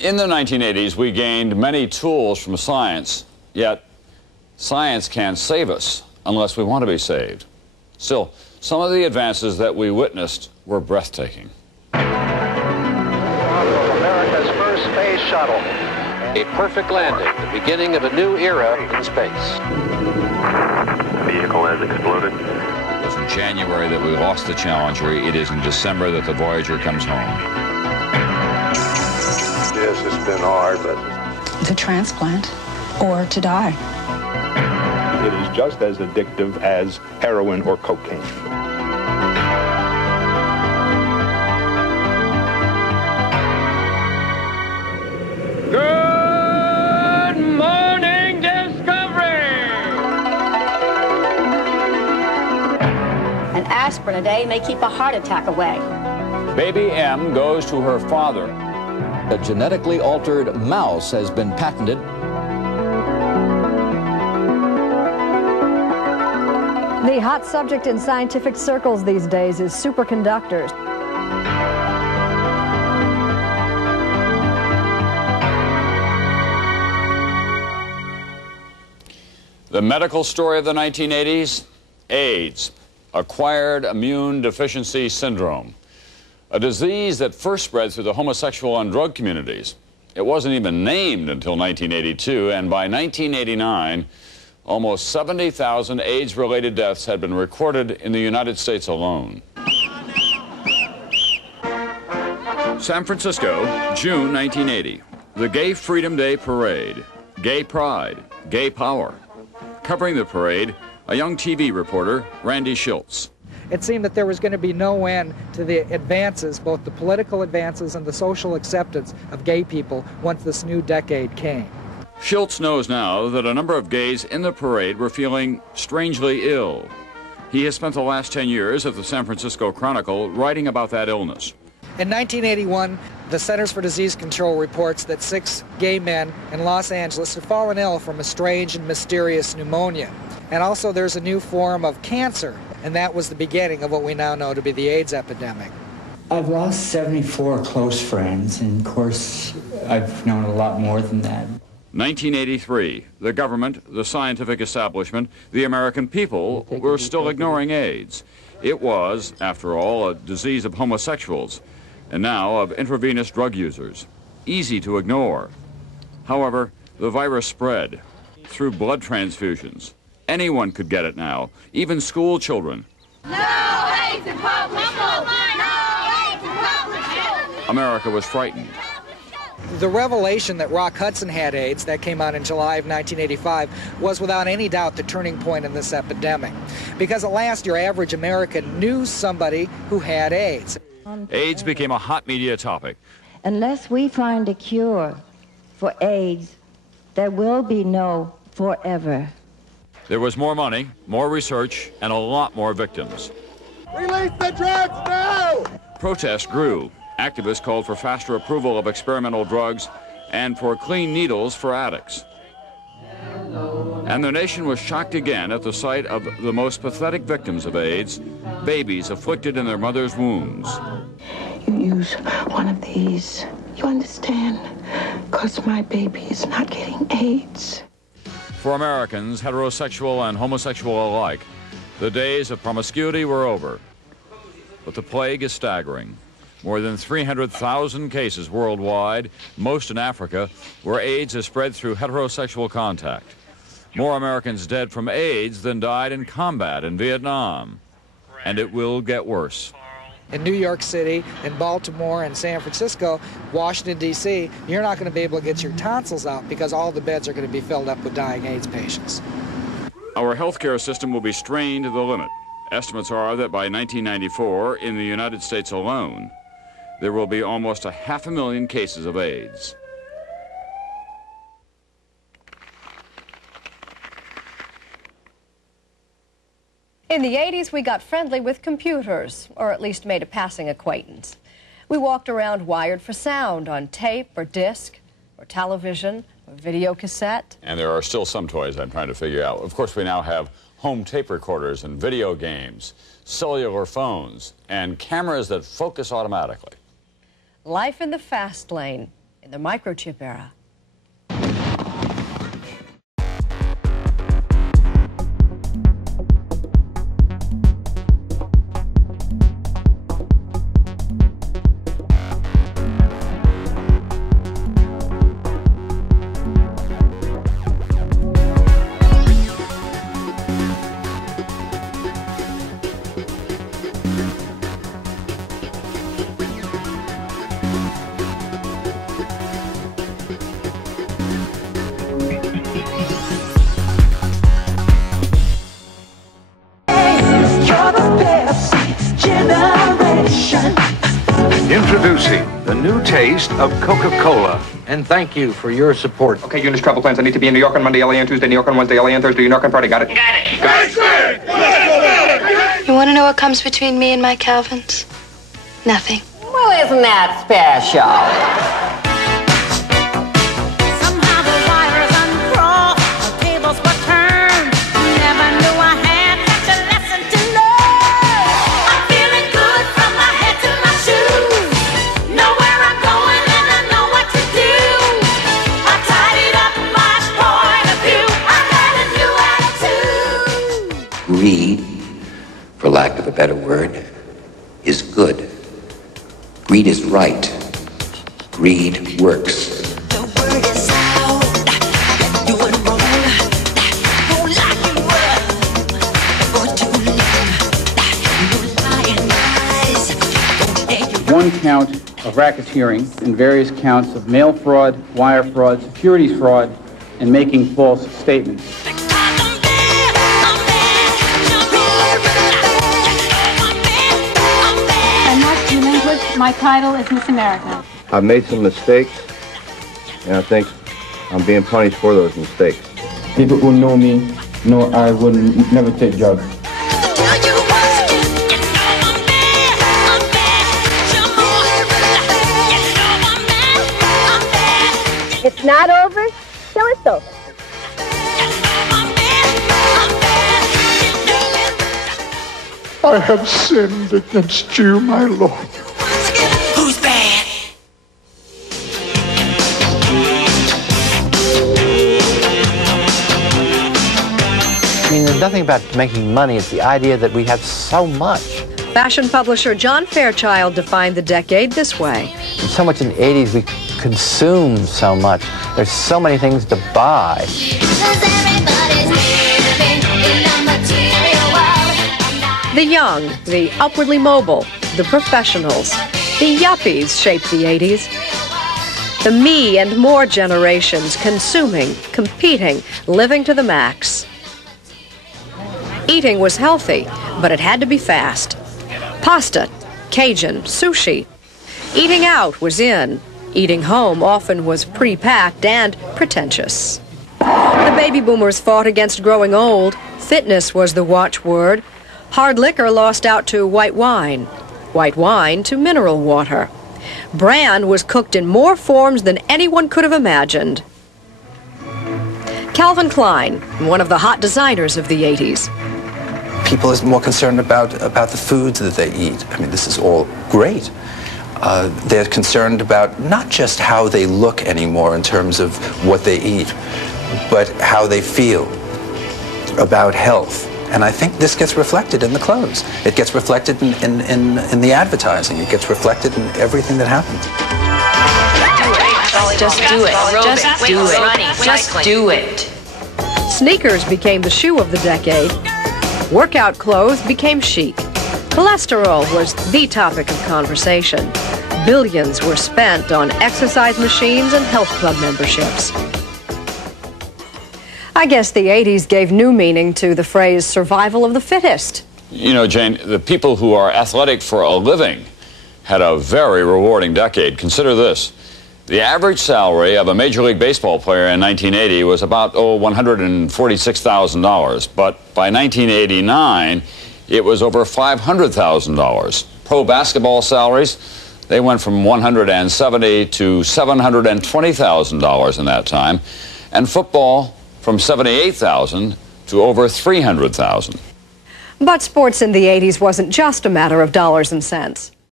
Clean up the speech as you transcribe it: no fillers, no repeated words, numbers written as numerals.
In the 1980s, we gained many tools from science, yet science can't save us unless we want to be saved. Still, some of the advances that we witnessed were breathtaking. America's first space shuttle. A perfect landing, the beginning of a new era in space. The vehicle has exploded. It was in January that we lost the Challenger. It is in December that the Voyager comes home. Yes, it's been hard, but... To transplant or to die. It is just as addictive as heroin or cocaine. Good morning, Discovery! An aspirin a day may keep a heart attack away. Baby M goes to her father. A genetically altered mouse has been patented. The hot subject in scientific circles these days is superconductors. The medical story of the 1980s, AIDS, acquired immune deficiency syndrome, a disease that first spread through the homosexual and drug communities. It wasn't even named until 1982, and by 1989, almost 70,000 AIDS-related deaths had been recorded in the United States alone. San Francisco, June 1980. The Gay Freedom Day Parade, Gay Pride, Gay Power. Covering the parade, a young TV reporter, Randy Schultz. It seemed that there was going to be no end to the advances, both the political advances and the social acceptance of gay people once this new decade came. Schultz knows now that a number of gays in the parade were feeling strangely ill. He has spent the last 10 years at the San Francisco Chronicle writing about that illness. In 1981, the Centers for Disease Control reports that 6 gay men in Los Angeles had fallen ill from a strange and mysterious pneumonia. And also there's a new form of cancer, and that was the beginning of what we now know to be the AIDS epidemic. I've lost 74 close friends, and of course, I've known a lot more than that. 1983, the government, the scientific establishment, the American people were still ignoring AIDS. It was, after all, a disease of homosexuals, and now of intravenous drug users. Easy to ignore. However, the virus spread through blood transfusions. Anyone could get it now, even school children. No AIDS in public school! No AIDS in public school! America was frightened. The revelation that Rock Hudson had AIDS, that came out in July of 1985, was without any doubt the turning point in this epidemic. Because at last, your average American knew somebody who had AIDS. AIDS became a hot media topic. Unless we find a cure for AIDS, there will be no forever. There was more money, more research, and a lot more victims. Release the drugs now! Protests grew. Activists called for faster approval of experimental drugs and for clean needles for addicts. And the nation was shocked again at the sight of the most pathetic victims of AIDS, babies afflicted in their mother's wombs. You use one of these, you understand? Because my baby is not getting AIDS. For Americans, heterosexual and homosexual alike, the days of promiscuity were over. But the plague is staggering. More than 300,000 cases worldwide, most in Africa, where AIDS has spread through heterosexual contact. More Americans dead from AIDS than died in combat in Vietnam. And it will get worse. In New York City, in Baltimore, and San Francisco, Washington, D.C., you're not going to be able to get your tonsils out because all the beds are going to be filled up with dying AIDS patients. Our healthcare system will be strained to the limit. Estimates are that by 1994, in the United States alone, there will be almost 500,000 cases of AIDS. In the 80s, we got friendly with computers, or at least made a passing acquaintance. We walked around wired for sound on tape or disc or television or video cassette. And there are still some toys I'm trying to figure out. Of course, we now have home tape recorders and video games, cellular phones, and cameras that focus automatically. Life in the fast lane, in the microchip era. Introducing the new taste of Coca-Cola. And thank you for your support. Okay, units, travel plans. I need to be in New York on Monday, LA on Tuesday, New York on Wednesday, LA on Thursday, New York on Friday. Got it? Got it. Got it. You want to know what comes between me and my Calvins? Nothing. Well, isn't that special? Greed, for lack of a better word, is good. Greed is right. Greed works. One count of racketeering and various counts of mail fraud, wire fraud, securities fraud, and making false statements. My title is Miss America. I've made some mistakes, and I think I'm being punished for those mistakes. People who know me know I would never take drugs. It's not over till it's over. I have sinned against you, my Lord. Who's bad? I mean, there's nothing about making money. It's the idea that we have so much. Fashion publisher John Fairchild defined the decade this way. And so much in the 80s, we consumed so much. There's so many things to buy. The young, the upwardly mobile, the professionals, the yuppies shaped the 80s. The me and more generations consuming, competing, living to the max. Eating was healthy, but it had to be fast. Pasta, Cajun, sushi. Eating out was in. Eating home often was pre-packed and pretentious. The baby boomers fought against growing old. Fitness was the watchword. Hard liquor lost out to white wine to mineral water. Bran was cooked in more forms than anyone could have imagined. Calvin Klein, one of the hot designers of the 80s. People are more concerned about the foods that they eat. I mean, this is all great. They're concerned about not just how they look anymore in terms of what they eat, but how they feel about health. And I think this gets reflected in the clothes. It gets reflected in the advertising. It gets reflected in everything that happens. Just do it. Just do it. Just do it. Sneakers became the shoe of the decade. Workout clothes became chic. Cholesterol was the topic of conversation. Billions were spent on exercise machines and health club memberships. I guess the 80s gave new meaning to the phrase survival of the fittest. You know, Jane, the people who are athletic for a living had a very rewarding decade. Consider this. The average salary of a Major League Baseball player in 1980 was about, $146,000. But by 1989, it was over $500,000. Pro basketball salaries, they went from $170,000 to $720,000 in that time. And football, from $78,000 to over $300,000. But sports in the 80s wasn't just a matter of dollars and cents.